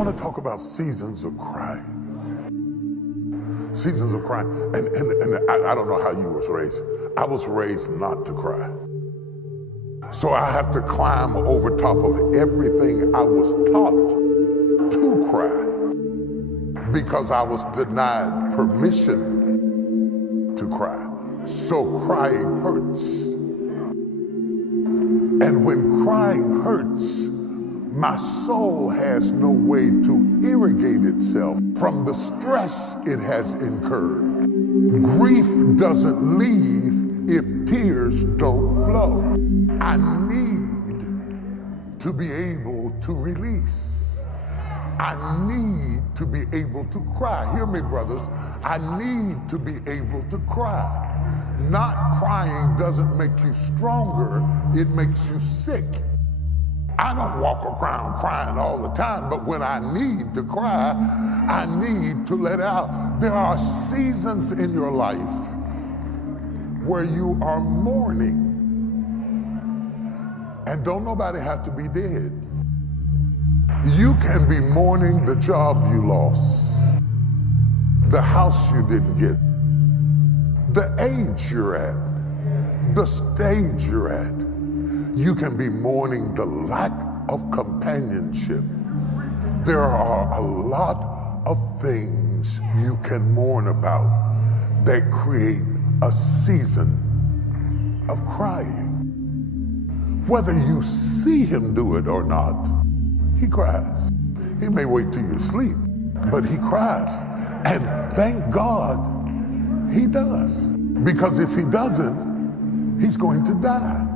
want to talk about seasons of crying. Seasons of crying. And I don't know how you was raised. I was raised not to cry. So I have to climb over top of everything I was taught to cry because I was denied permission to cry. So crying hurts. And when crying hurts, my soul has no way to irrigate itself from the stress it has incurred. Grief doesn't leave if tears don't flow. I need to be able to release. I need to be able to cry. Hear me, brothers. I need to be able to cry. Not crying doesn't make you stronger, it makes you sick. I don't walk around crying all the time, but when I need to cry, I need to let out. There are seasons in your life where you are mourning, and don't nobody have to be dead. You can be mourning the job you lost, the house you didn't get, the age you're at, the stage you're at. You can be mourning the lack of companionship. There are a lot of things you can mourn about that create a season of crying. Whether you see him do it or not, he cries. He may wait till you sleep, but he cries. And thank God he does. Because if he doesn't, he's going to die,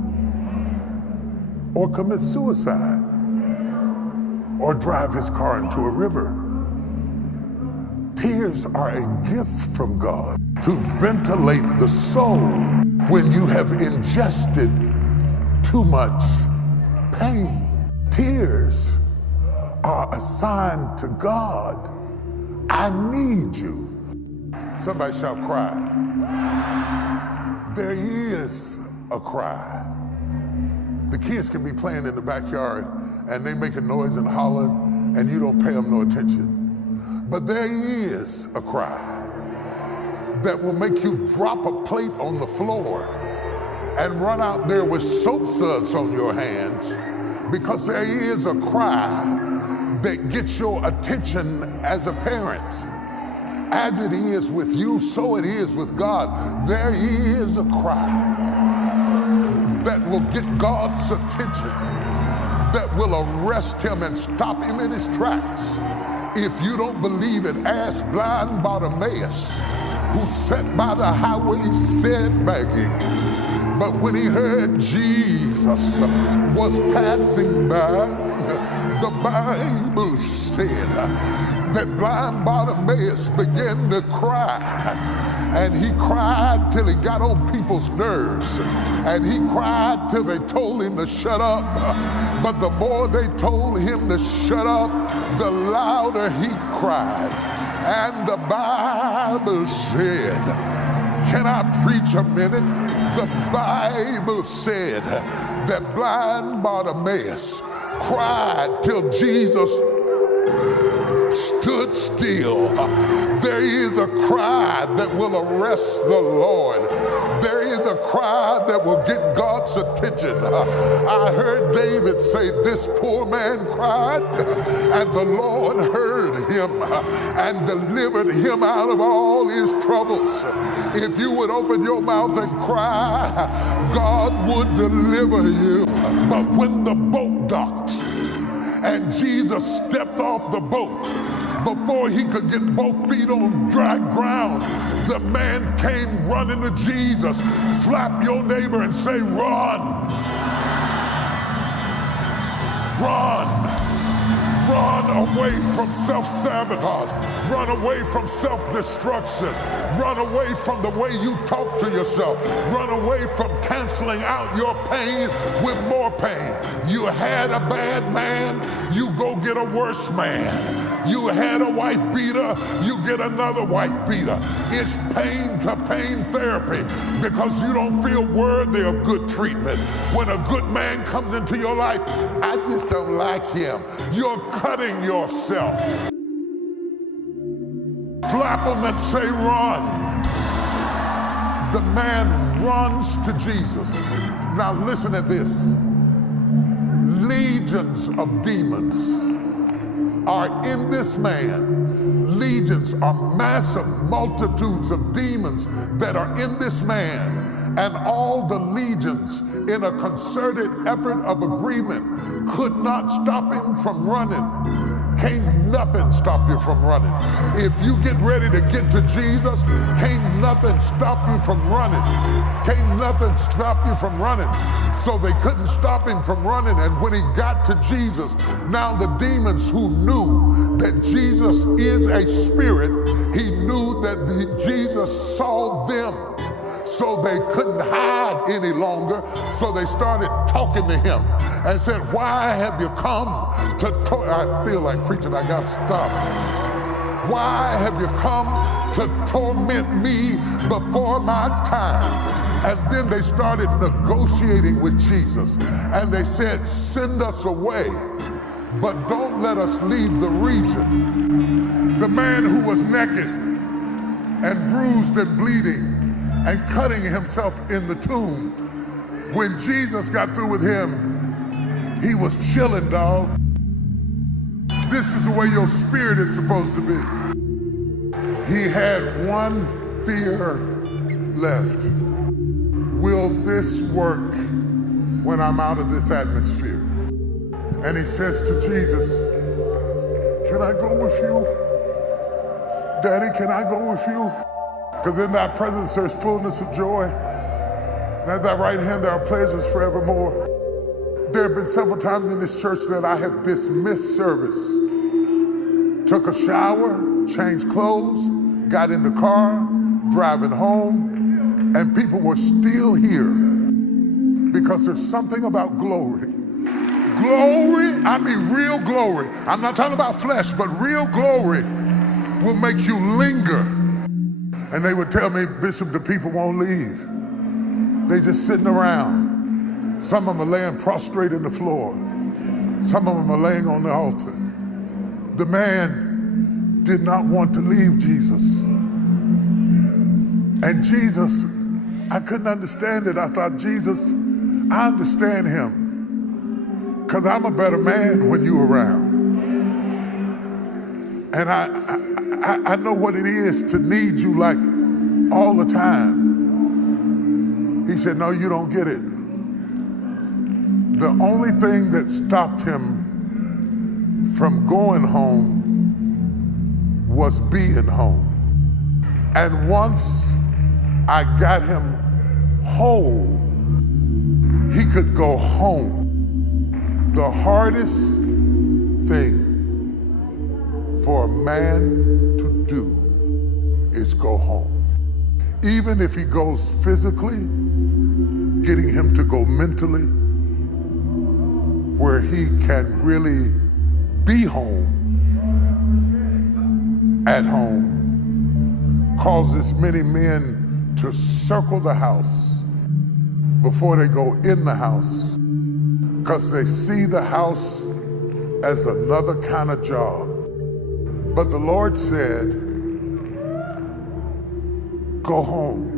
or commit suicide, or drive his car into a river. Tears are a gift from God to ventilate the soul when you have ingested too much pain. Tears are a sign to God, I need you. Somebody shout, cry. There is a cry. The kids can be playing in the backyard and they make a noise and hollering and you don't pay them no attention. But there is a cry that will make you drop a plate on the floor and run out there with soap suds on your hands, because there is a cry that gets your attention as a parent. As it is with you, so it is with God. There is a cry that will get God's attention, that will arrest him and stop him in his tracks. If you don't believe it, ask blind Bartimaeus, who sat by the highway said begging. But when he heard Jesus was passing by, the Bible said that blind Bartimaeus began to cry. And he cried till he got on people's nerves. And he cried till they told him to shut up. But the more they told him to shut up, the louder he cried. And the Bible said, can I preach a minute? The Bible said that blind Bartimaeus cried till Jesus stood still. There is a cry that will arrest the Lord. There is a cry that will get God's attention. I heard David say, this poor man cried, and the Lord heard him and delivered him out of all his troubles. If you would open your mouth and cry, God would deliver you. But when the boat docked and Jesus stepped off the boat, before he could get both feet on dry ground, the man came running to Jesus. Slap your neighbor and say, run. Run. Run away from self-sabotage. Run away from self-destruction. Run away from the way you talk to yourself. Run away from canceling out your pain with more pain. You had a bad man, you go get get a worse man. You had a wife beater, you get another wife beater. It's pain to pain therapy because you don't feel worthy of good treatment. When a good man comes into your life, I just don't like him. You're cutting yourself. Slap him and say, run. The man runs to Jesus. Now listen at this. Legions of demons are in this man. Legions are massive multitudes of demons that are in this man. And all the legions, in a concerted effort of agreement, could not stop him from running. Can't nothing stop you from running. If you get ready to get to Jesus, can't nothing stop you from running. Can't nothing stop you from running. So they couldn't stop him from running. And when he got to Jesus, now the demons who knew that Jesus is a spirit, he knew that Jesus saw them. So they couldn't hide any longer. So they started talking to him and said, why have you come to I feel like preaching, I gotta stop. Why have you come to torment me before my time? And then they started negotiating with Jesus. And they said, send us away, but don't let us leave the region. The man who was naked and bruised and bleeding and cutting himself in the tomb, when Jesus got through with him, he was chilling, dog. This is the way your spirit is supposed to be. He had one fear left. Will this work when I'm out of this atmosphere? And he says to Jesus, can I go with you? Daddy, can I go with you? Because in thy presence there's fullness of joy. And at thy right hand there are pleasures forevermore. There have been several times in this church that I have dismissed service. Took a shower, changed clothes, got in the car, driving home, and people were still here because there's something about glory. Glory, I mean real glory. I'm not talking about flesh, but real glory will make you linger. And they would tell me, Bishop, the people won't leave. They just sitting around. Some of them are laying prostrate in the floor. Some of them are laying on the altar. The man did not want to leave Jesus. And Jesus, I couldn't understand it. I thought, Jesus, I understand him because I'm a better man when you're around. And I know what it is to need you like all the time. He said, no, you don't get it. The only thing that stopped him from going home was being home. And once I got him whole, he could go home. The hardest thing for a man to do is go home. Even if he goes physically, getting him to go mentally, where he can really be home, at home, causes many men to circle the house before they go in the house because they see the house as another kind of job. But the Lord said, go home.